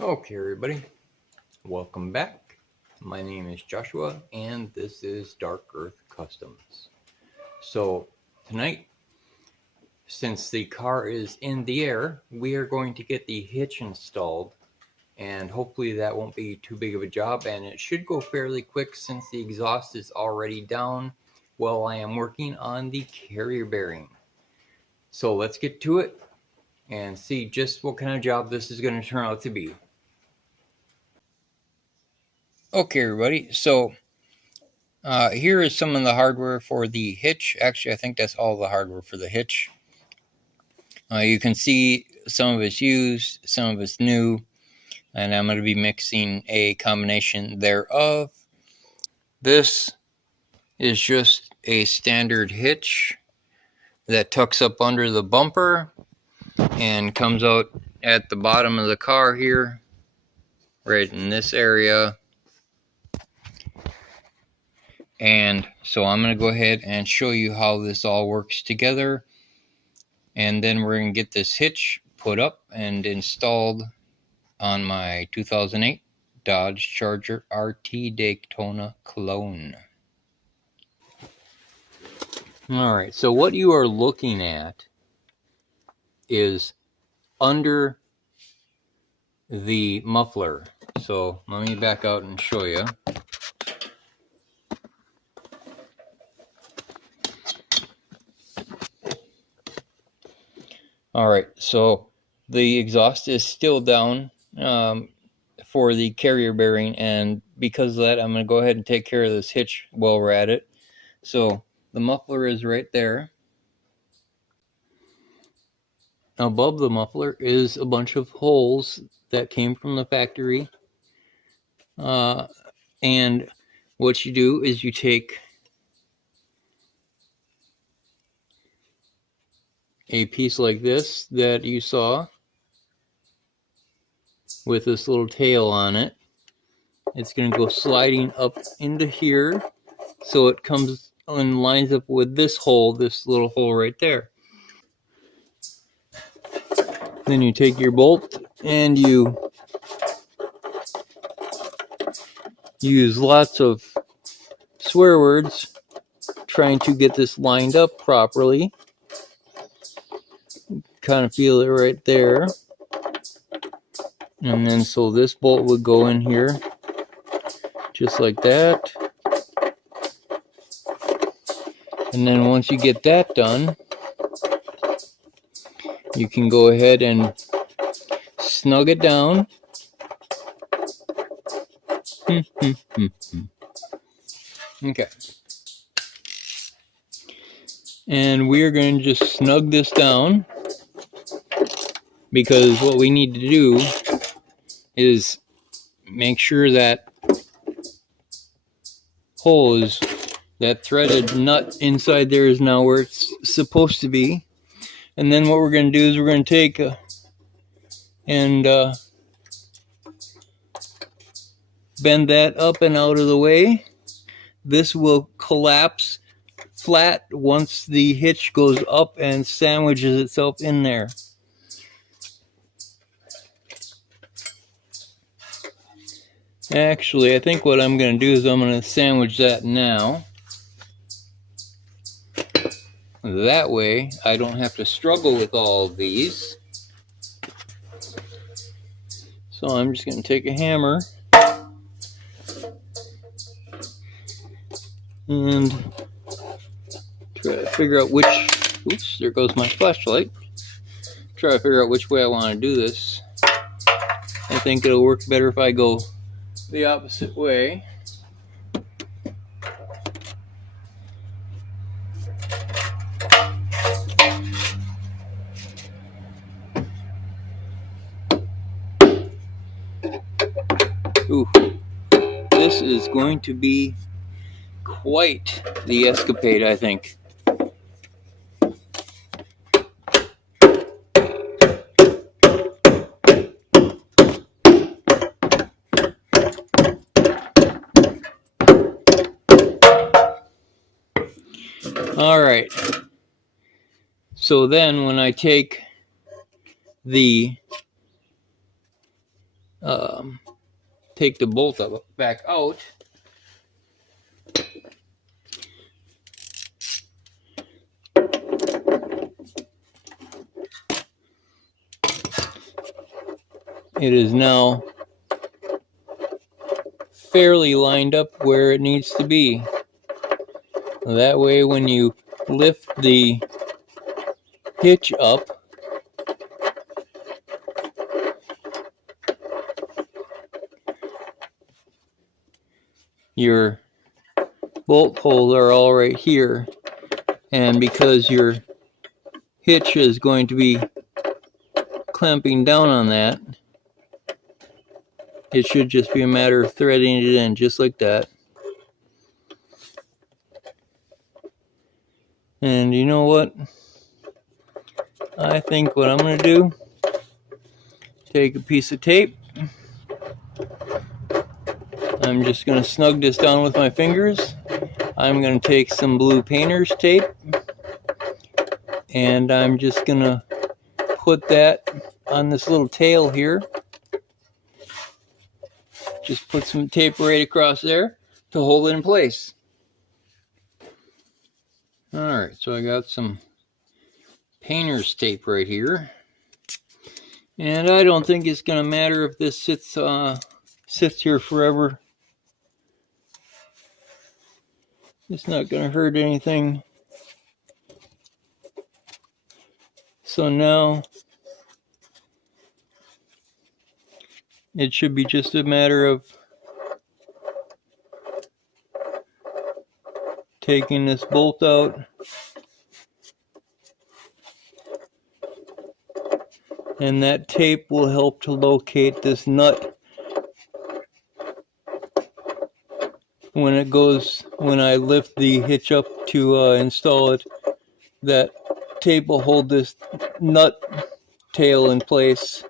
Okay, everybody, welcome back. My name is Joshua, and this is Dark Earth Customs. So, tonight, since the car is in the air, we are going to get the hitch installed, and hopefully that won't be too big of a job, and it should go fairly quick since the exhaust is already down while I am working on the carrier bearing. So, let's get to it and see just what kind of job this is going to turn out to be. Okay, everybody, so here is some of the hardware for the hitch. Actually, I think that's all the hardware for the hitch. You can see some of it's used, some of it's new, and I'm going to be mixing a combination thereof. This is just a standard hitch that tucks up under the bumper and comes out at the bottom of the car here, right in this area. And so I'm going to go ahead and show you how this all works together. And then we're going to get this hitch put up and installed on my 2008 Dodge Charger RT Daytona clone. Alright, so what you are looking at is under the muffler. So let me back out and show you. Alright, so the exhaust is still down for the carrier bearing, and because of that, I'm going to go ahead and take care of this hitch while we're at it. So the muffler is right there. Above the muffler is a bunch of holes that came from the factory. And what you do is you take a piece like this that you saw with this little tail on it. It's going to go sliding up into here so it comes and lines up with this hole, this little hole right there. Then you take your bolt and you use lots of swear words trying to get this lined up properly. Kind of feel it right there. And then so this bolt would go in here just like that. And then once you get that done, you can go ahead and snug it down. Okay. And we're going to just snug this down, because what we need to do is make sure that hole is, that threaded nut inside there is now where it's supposed to be. And then what we're going to do is we're going to take and bend that up and out of the way. This will collapse flat once the hitch goes up and sandwiches itself in there. Actually, I think what I'm going to do is I'm going to sandwich that now. That way, I don't have to struggle with all of these. So I'm just going to take a hammer and try to figure out which, oops, there goes my flashlight. Try to figure out which way I want to do this. I think it'll work better if I go the opposite way. Ooh, this is going to be quite the escapade, I think. All right. So then when I take the take the bolt back out. It is now fairly lined up where it needs to be. That way when you lift the hitch up, your bolt holes are all right here, and because your hitch is going to be clamping down on that, it should just be a matter of threading it in just like that. And you know what? I think what I'm going to do, take a piece of tape. I'm just going to snug this down with my fingers. I'm going to take some blue painter's tape, and I'm just going to put that on this little tail here. Just put some tape right across there to hold it in place. Alright, so I got some painter's tape right here. And I don't think it's going to matter if this sits here forever. It's not going to hurt anything. So now it should be just a matter of taking this bolt out and that tape will help to locate this nut when I lift the hitch up to install it. That tape will hold this nut tail in place.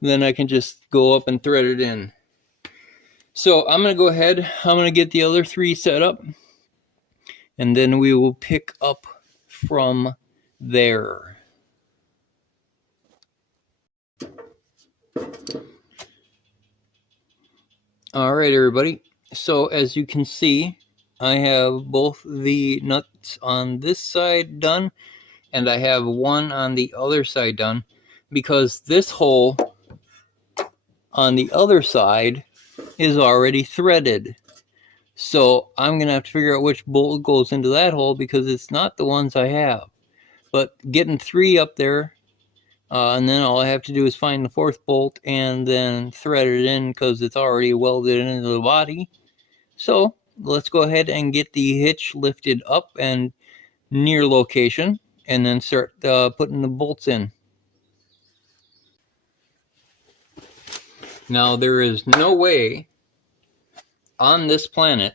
Then I can just go up and thread it in. So I'm going to go ahead, I'm going to get the other three set up, and then we will pick up from there. Alright everybody, so as you can see, I have both the nuts on this side done, and I have one on the other side done, because this hole on the other side is already threaded. So I'm going to have to figure out which bolt goes into that hole, because it's not the ones I have. But getting three up there, and then all I have to do is find the fourth bolt and then thread it in, because it's already welded into the body. So let's go ahead and get the hitch lifted up and near location, and then start putting the bolts in. Now there is no way on this planet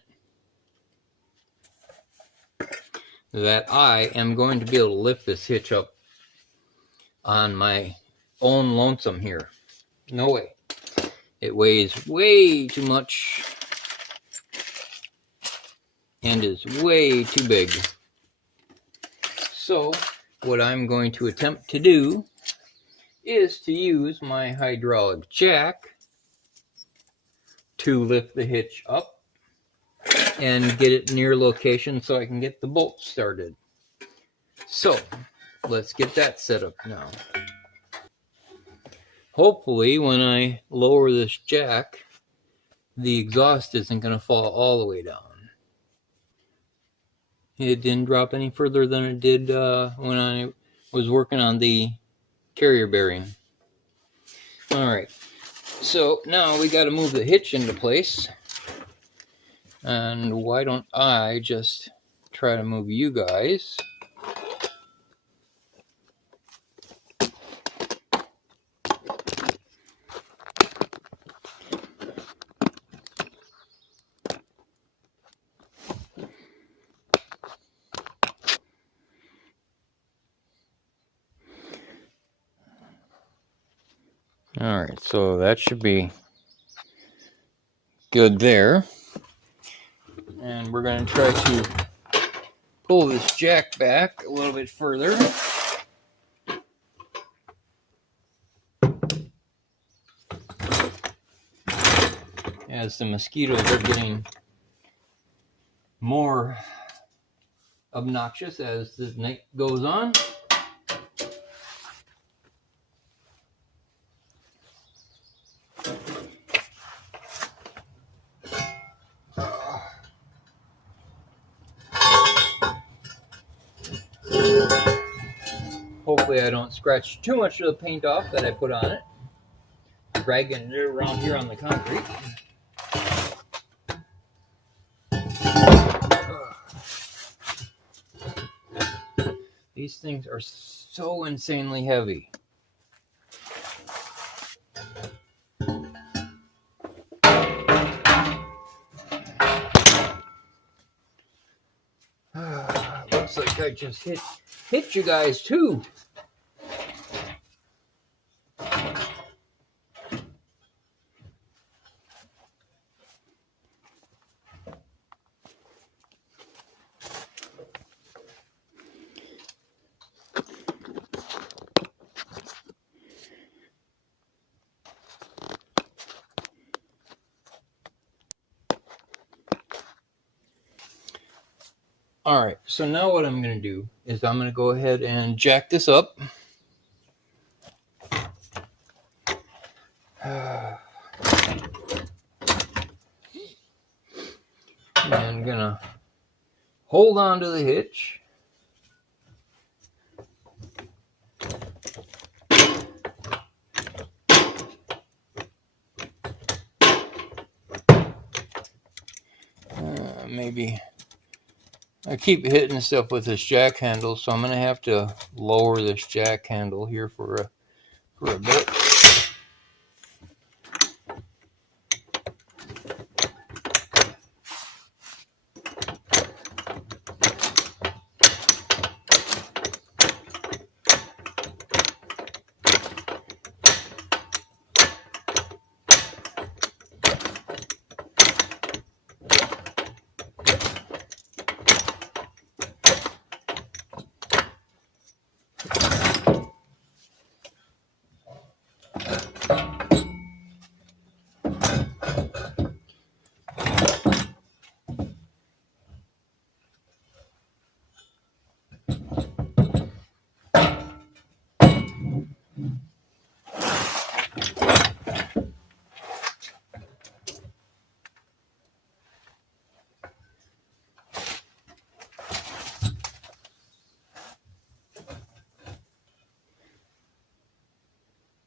that I am going to be able to lift this hitch up on my own lonesome here. No way. It weighs way too much and is way too big. So what I'm going to attempt to do is to use my hydraulic jack to lift the hitch up and get it near location so I can get the bolts started. So let's get that set up now. Hopefully when I lower this jack, the exhaust isn't going to fall all the way down. It didn't drop any further than it did when I was working on the carrier bearing. Alright, so now we got to move the hitch into place. And why don't I just try to move you guys? Alright, so that should be good there. And we're going to try to pull this jack back a little bit further. as the mosquitoes are getting more obnoxious as the night goes on. Hopefully I don't scratch too much of the paint off that I put on it, dragging it around here on the concrete. These things are so insanely heavy. Looks like I just hit you guys too. All right, so now what I'm going to do is I'm going to go ahead and jack this up. And I'm going to hold on to the hitch. Maybe I keep hitting stuff with this jack handle, so I'm going to have to lower this jack handle here for a bit.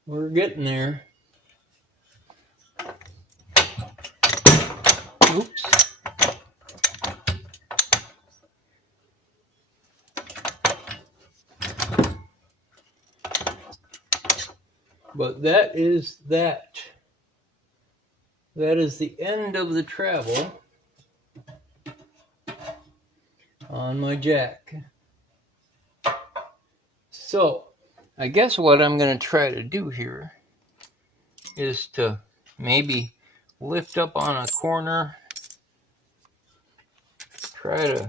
We're getting there. Oops. But that is that. That is the end of the travel on my jack. So, I guess what I'm going to try to do here is to maybe lift up on a corner, try to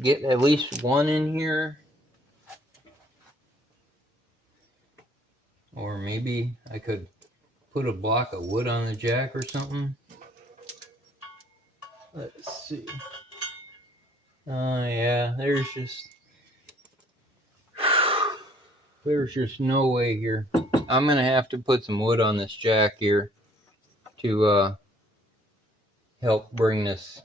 get at least one in here, or maybe I could put a block of wood on the jack or something. Let's see. Oh yeah, there's just no way here. I'm gonna have to put some wood on this jack here to help bring this.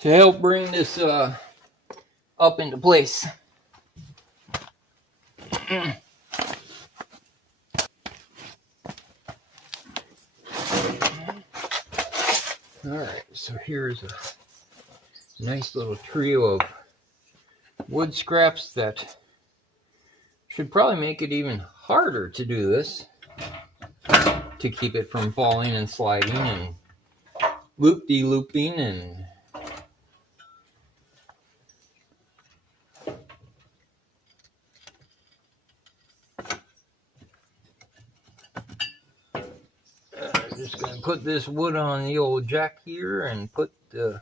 To help bring this up into place. Alright, so here's a nice little trio of wood scraps that should probably make it even harder to do this, to keep it from falling and sliding and loop-de-looping and just going to put this wood on the old jack here and put the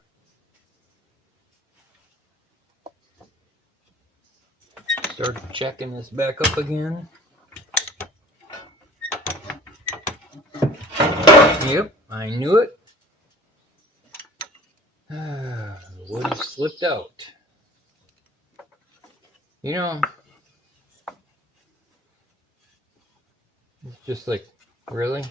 Start checking this back up again. Yep, I knew it. The wood has slipped out. You know, it's just like, really?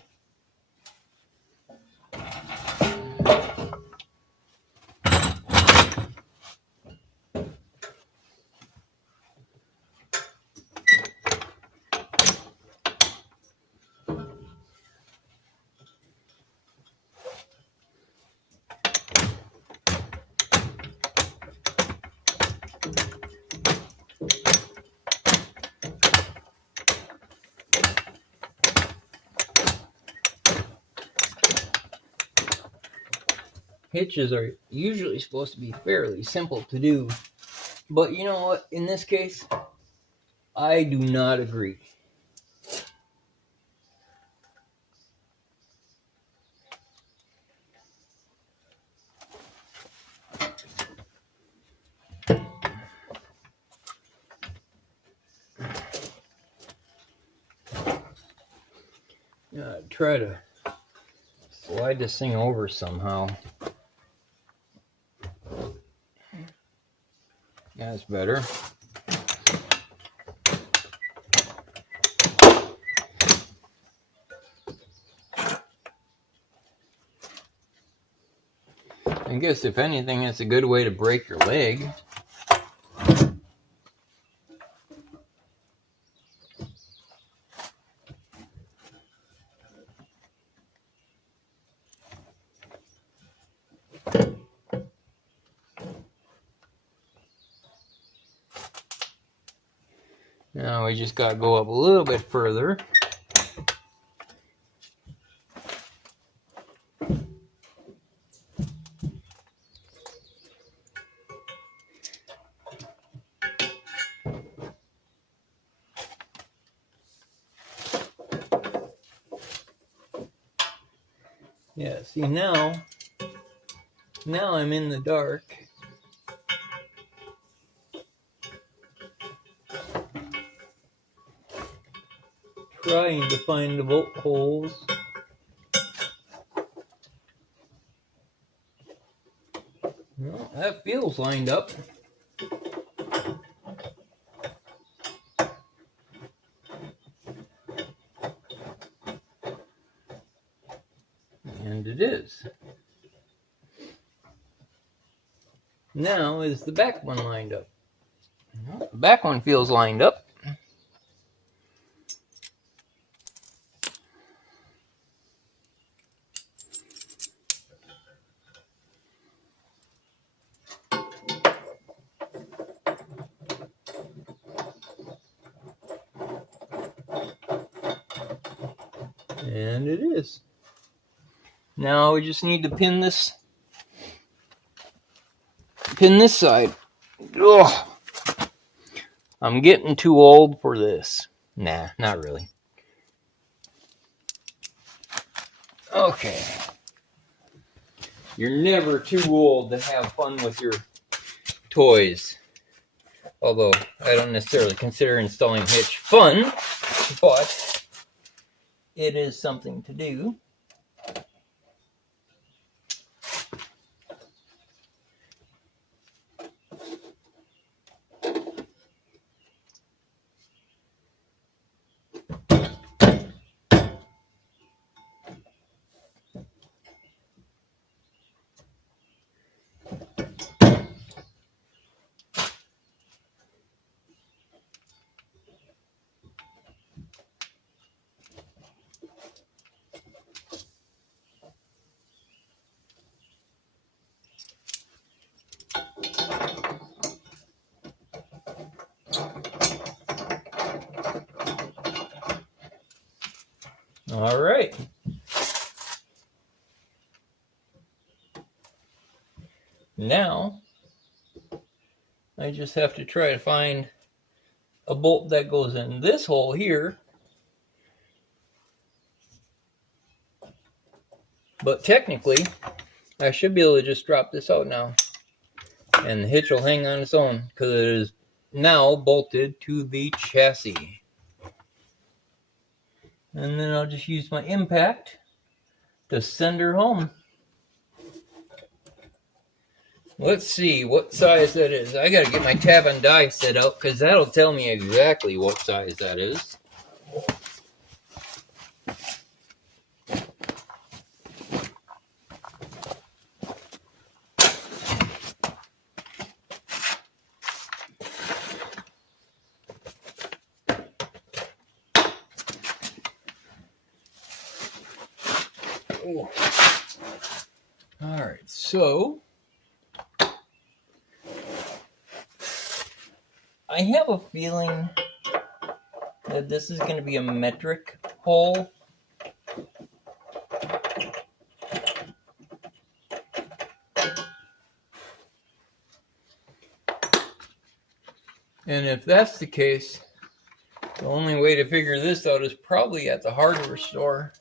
Hitches are usually supposed to be fairly simple to do, but you know what? In this case, I do not agree. Try to slide this thing over somehow. That's better. I guess if anything, it's a good way to break your leg. Now we just got to go up a little bit further. Yeah, see now I'm in the dark. Trying to find the bolt holes. Well, that feels lined up. And it is. Now is the back one lined up? Well, the back one feels lined up. And it is. Now we just need to pin this side. Ugh. I'm getting too old for this. Nah, not really. Okay. You're never too old to have fun with your toys. Although I don't necessarily consider installing Hitch fun, but it is something to do. All right. Now, I just have to try to find a bolt that goes in this hole here. But technically, I should be able to just drop this out now. And the hitch will hang on its own because it is now bolted to the chassis. And then I'll just use my impact to send her home. Let's see what size that is. I gotta get my tab and die set up because that'll tell me exactly what size that is. Ooh. All right, so I have a feeling that this is going to be a metric hole. And if that's the case, the only way to figure this out is probably at the hardware store.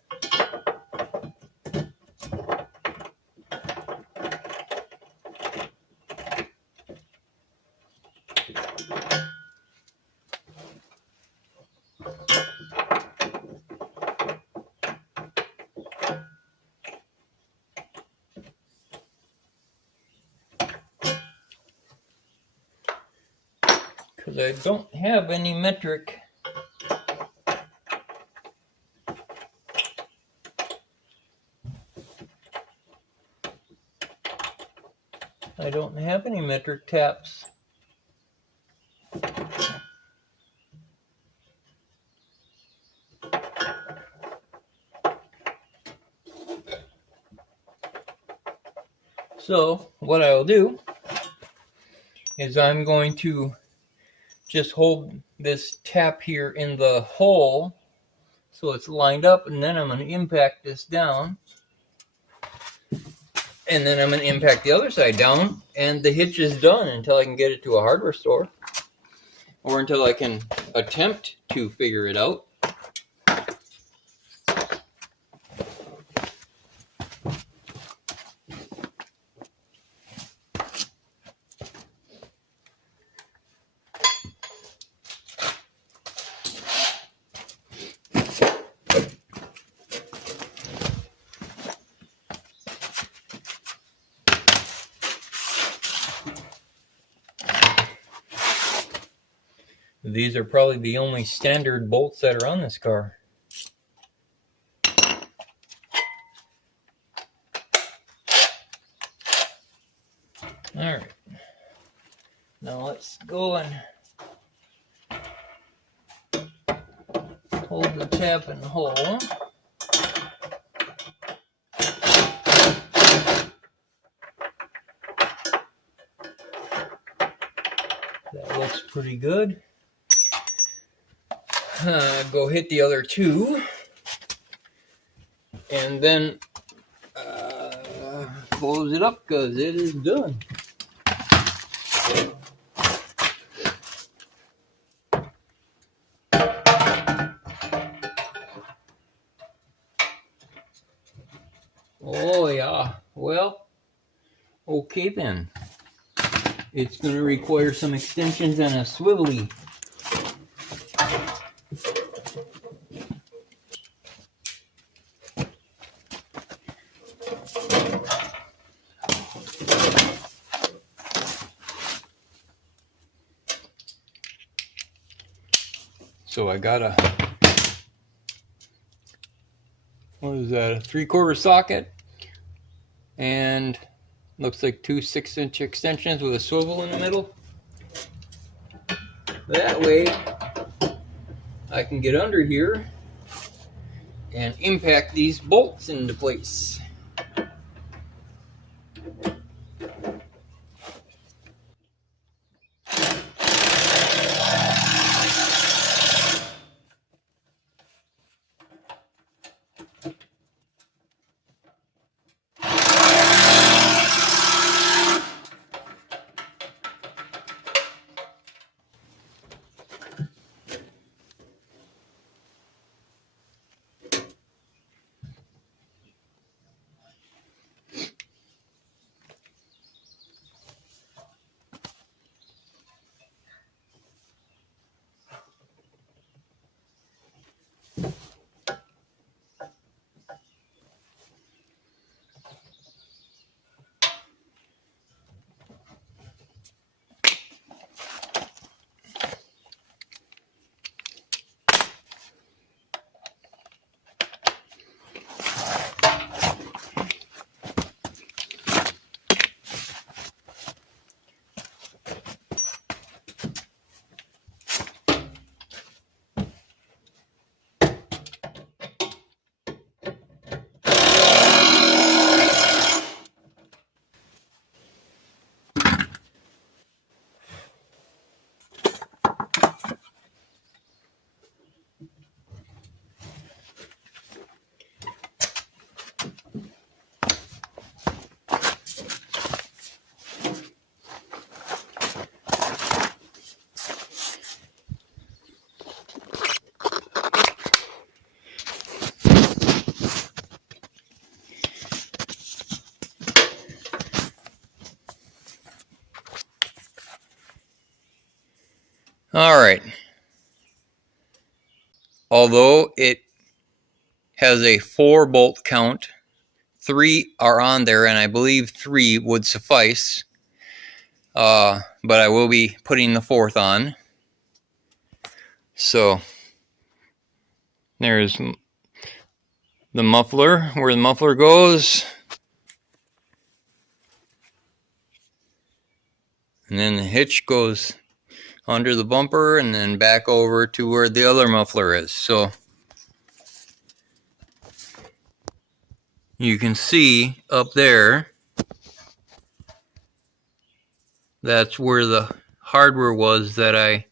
Because I don't have any metric. I don't have any metric taps. So what I'll do is I'm going to just hold this tap here in the hole so it's lined up, and then I'm going to impact this down, and then I'm going to impact the other side down, and the hitch is done until I can get it to a hardware store, or until I can attempt to figure it out. These are probably the only standard bolts that are on this car. Alright, now let's go and hold the tap in the hole. That looks pretty good. Go hit the other two, and then close it up because it is done. Oh yeah, well, okay then. It's going to require some extensions and a swivelly. So I got a, what is that, a 3/4 socket, and looks like two 6-inch extensions with a swivel in the middle. That way I can get under here and impact these bolts into place. Alright. Although it has a 4 bolt count, 3 are on there, and I believe 3 would suffice. But I will be putting the 4th on. So there's the muffler, where the muffler goes. And then the hitch goes under the bumper and then back over to where the other muffler is. So you can see up there, that's where the hardware was that I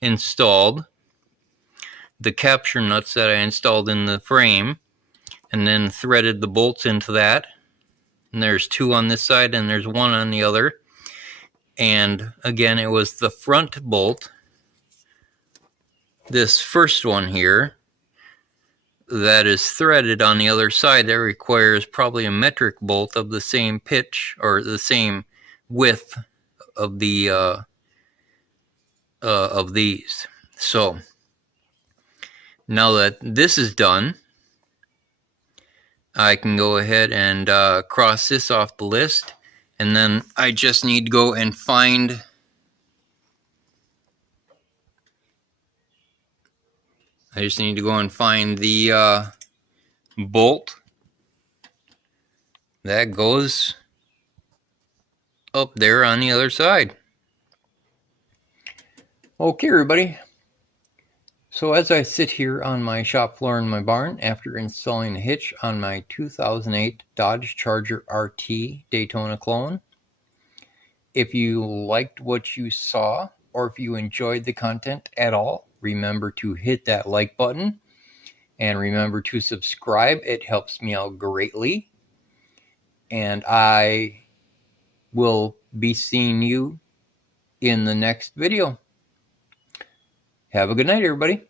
installed. The capture nuts that I installed in the frame, and then threaded the bolts into that. And there's 2 on this side and there's 1 on the other. And again, it was the front bolt, this first one here, that is threaded on the other side, that requires probably a metric bolt of the same pitch or the same width of the of these. So now that this is done, I can go ahead and cross this off the list, and then I just need to go and find the bolt that goes up there on the other side. Okay, everybody. So as I sit here on my shop floor in my barn after installing the hitch on my 2008 Dodge Charger RT Daytona clone, if you liked what you saw, or if you enjoyed the content at all, remember to hit that like button and remember to subscribe. It helps me out greatly. And I will be seeing you in the next video. Have a good night, everybody.